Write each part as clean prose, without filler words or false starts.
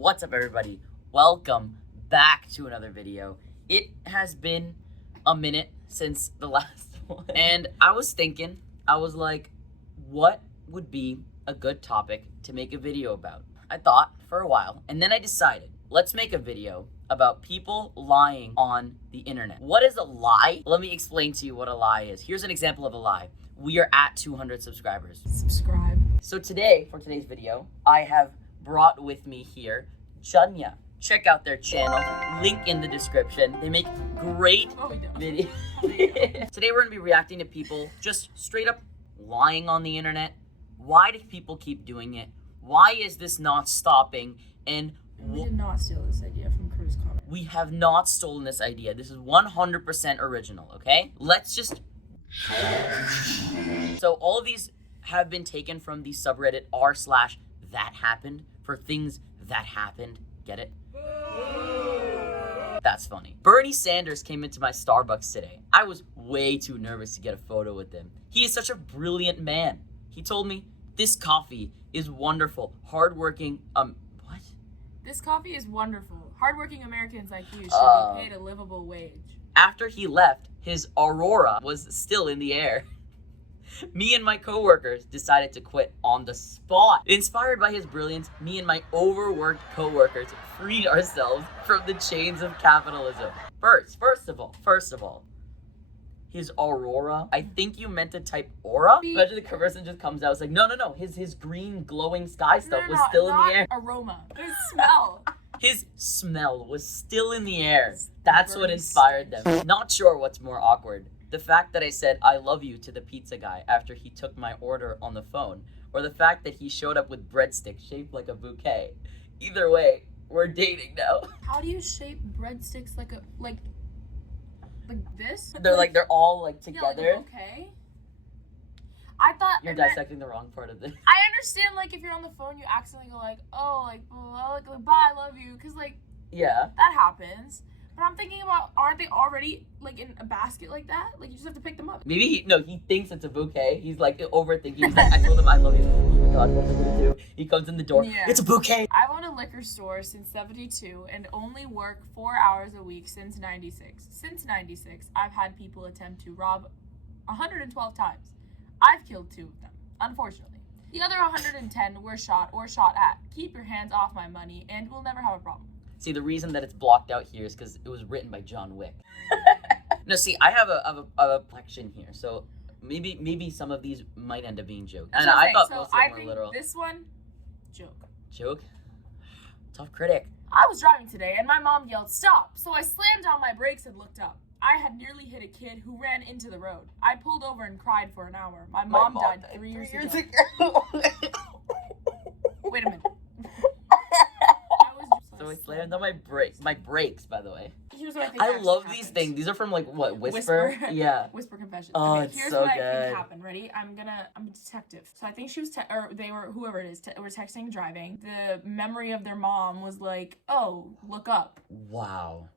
What's up, everybody? Welcome back to another video. It has been a minute since the last one, and I was thinking, I was like, what would be a good topic to make a video about? I thought for a while, and then I decided, let's make a video about people lying on the internet. What is a lie? Let me explain to you what a lie is. Here's an example of a lie. We are at 200 subscribers. Subscribe. So today, for today's video, I have brought with me here Janya. Check out their channel, link in the description. They make great videos. Today we're gonna be reacting to people just straight up lying on the internet. Why do people keep doing it? Why is this not stopping? And we did not steal this idea from Crew's comment. We have not stolen this idea. This is 100% original, okay? Let's just... So all of these have been taken from the subreddit r/thathappened for things that happened. Get it? That's funny. Bernie Sanders came into my Starbucks today. I was way too nervous to get a photo with him. He is such a brilliant man. He told me, this coffee is wonderful, hardworking, what? This coffee is wonderful. Hardworking Americans like you should be paid a livable wage. After he left, his aurora was still in the air. Me and my coworkers decided to quit on the spot. Inspired by his brilliance, me and my overworked coworkers freed ourselves from the chains of capitalism. First of all, his aurora. I think you meant to type aura. Imagine the person just comes out. It's like, no. His green glowing sky stuff was still in the air. Aroma. His smell. His smell was still in the air. That's what inspired them. Not sure what's more awkward. The fact that I said I love you to the pizza guy after he took my order on the phone, or the fact that he showed up with breadsticks shaped like a bouquet. Either way, we're dating now. How do you shape breadsticks like this? They're all like together. Yeah, like okay. I thought you're dissecting the wrong part of this. I understand, like, if you're on the phone, you accidentally go like, oh, like bye, I love you, because like, yeah, that happens. But I'm thinking about, aren't they already like in a basket like that? Like, you just have to pick them up. Maybe he thinks it's a bouquet. He's like overthinking. He's like, I told him I love you. Oh my god, what am I gonna do? He comes in the door. Yeah. It's a bouquet. I've owned a liquor store since '72 and only work 4 hours a week since '96. Since '96, I've had people attempt to rob 112 times. I've killed 2 of them, unfortunately. The other 110 were shot or shot at. Keep your hands off my money and we'll never have a problem. See, the reason that it's blocked out here is because it was written by John Wick. No, see, I have a collection here, so maybe some of these might end up being jokes. And I thought most of them were literal. This one, joke. Joke? Tough critic. I was driving today and my mom yelled, stop! So I slammed on my brakes and looked up. I had nearly hit a kid who ran into the road. I pulled over and cried for an hour. My mom died 3 years ago. Wait a minute. So I slammed on my brakes, by the way. Here's what I think I love these things. These are from like what, Whisper? Yeah. Whisper Confessions. Oh, okay, it's here's so what good. I think happened. Ready? I'm a detective. So I think she was, whoever it is, were texting, driving. The memory of their mom was like, oh, look up. Wow.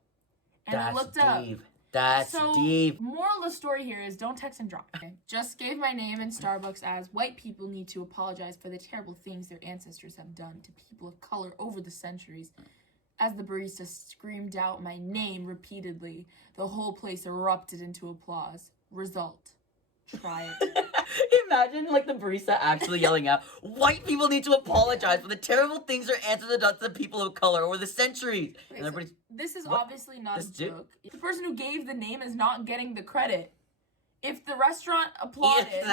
And I looked up. That's deep. Moral of the story here is don't text and drive. Okay? Just gave my name in Starbucks as white people need to apologize for the terrible things their ancestors have done to people of color over the centuries. As the barista screamed out my name repeatedly, the whole place erupted into applause. Result. Try it. Imagine like the barista actually yelling out, white people need to apologize for the terrible things their ancestors have done to the people of color over the centuries. Okay, and everybody's, this is obviously not a joke. The person who gave the name is not getting the credit. If the restaurant applauded,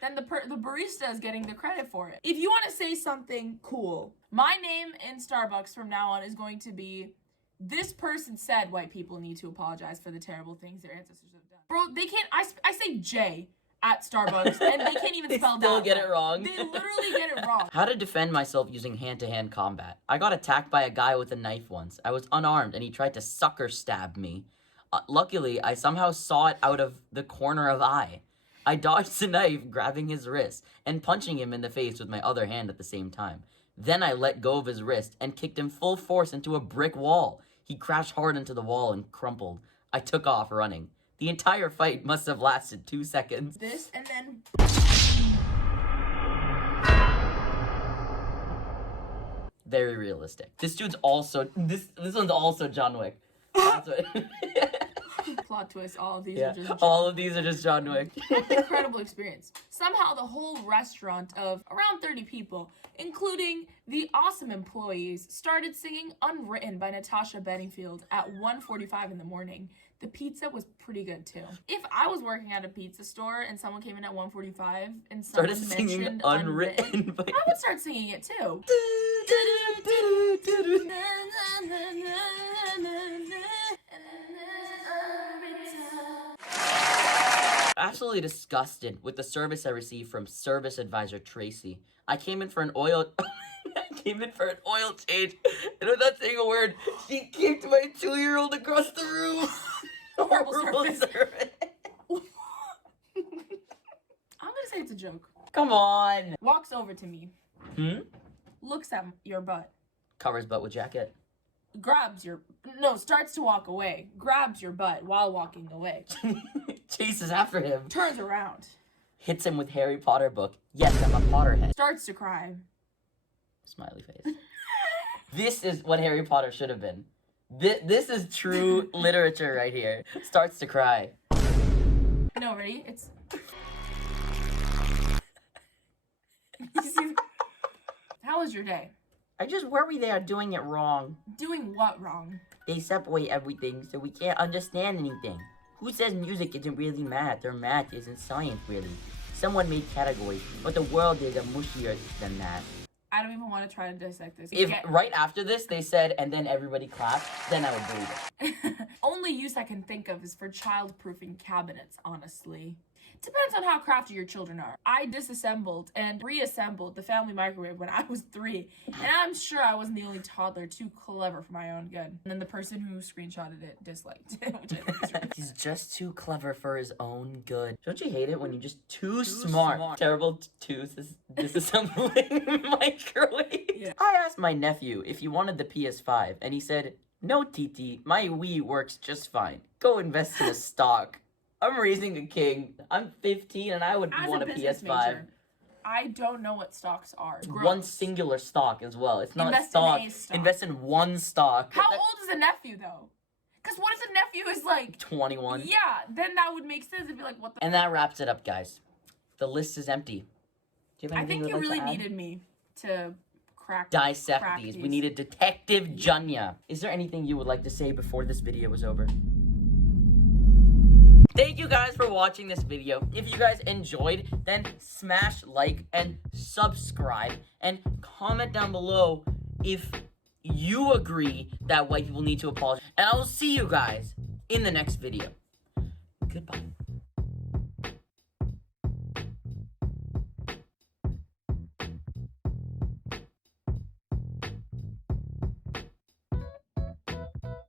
then the barista is getting the credit for it. If you want to say something cool, my name in Starbucks from now on is going to be, this person said white people need to apologize for the terrible things their ancestors have done. Bro, they can't, I say J at Starbucks, and they can't even spell that. They still get it wrong. They literally get it wrong. How to defend myself using hand-to-hand combat. I got attacked by a guy with a knife once. I was unarmed, and he tried to sucker stab me. Luckily, I somehow saw it out of the corner of eye. I dodged the knife, grabbing his wrist, and punching him in the face with my other hand at the same time. Then I let go of his wrist and kicked him full force into a brick wall. He crashed hard into the wall and crumpled. I took off running. The entire fight must have lasted 2 seconds. This, and then... very realistic. This dude's also this one's also John Wick. That's what. Plot twist, all of these are just all of these are just John Wick. What an incredible experience. Somehow the whole restaurant of around 30 people, including the awesome employees, started singing Unwritten by Natasha Bedingfield at 1:45 in the morning. The pizza was pretty good too. If I was working at a pizza store and someone came in at 1:45 and someone mentioned Unwritten, I would start singing it too. Absolutely disgusted with the service I received from service advisor Tracy. I came in for an oil change, and without saying a word, she kicked my 2-year-old across the room. Horrible service. I'm gonna say it's a joke. Come on. Walks over to me. Looks at your butt. Covers butt with jacket. Starts to walk away. Grabs your butt while walking away. Chases after him. Turns around. Hits him with Harry Potter book. Yes, I'm a Potterhead. Starts to cry. Smiley face. This is what Harry Potter should have been. This is true literature right here. Starts to cry. No, ready? It's... How was your day? I just worry they are doing it wrong. Doing what wrong? They separate everything so we can't understand anything. Who says music isn't really math or math isn't science really? Someone made categories, but the world is a mushier than that. I don't even want to try to dissect this. If right after this they said, and then everybody clapped, then I would believe it. Only use I can think of is for child-proofing cabinets, honestly. Depends on how crafty your children are. I disassembled and reassembled the family microwave when I was 3, and I'm sure I wasn't the only toddler too clever for my own good. And then the person who screenshotted it disliked it, which I think is really He's just too clever for his own good. Don't you hate it when you're just too smart? Terrible disassembling microwave. Yeah. I asked my nephew if he wanted the PS5, and he said, "No, Titi, my Wii works just fine. Go invest in a stock." I'm raising a king. I'm 15 and I would want a PS5. Major, I don't know what stocks are. Gross. One singular stock as well. It's not Invest stock. In a stock. Invest in one stock. How old is a nephew though? Because what if the nephew is like 21? Yeah, then that would make sense. It'd be like, what the... And that wraps it up, guys. The list is empty. Do you have anything I think you like really to add? needed me to dissect these. We needed Detective Janya. Is there anything you would like to say before this video is over? Thank you guys for watching this video. If you guys enjoyed, then smash like and subscribe and comment down below if you agree that white people need to apologize. And I will see you guys in the next video. Goodbye.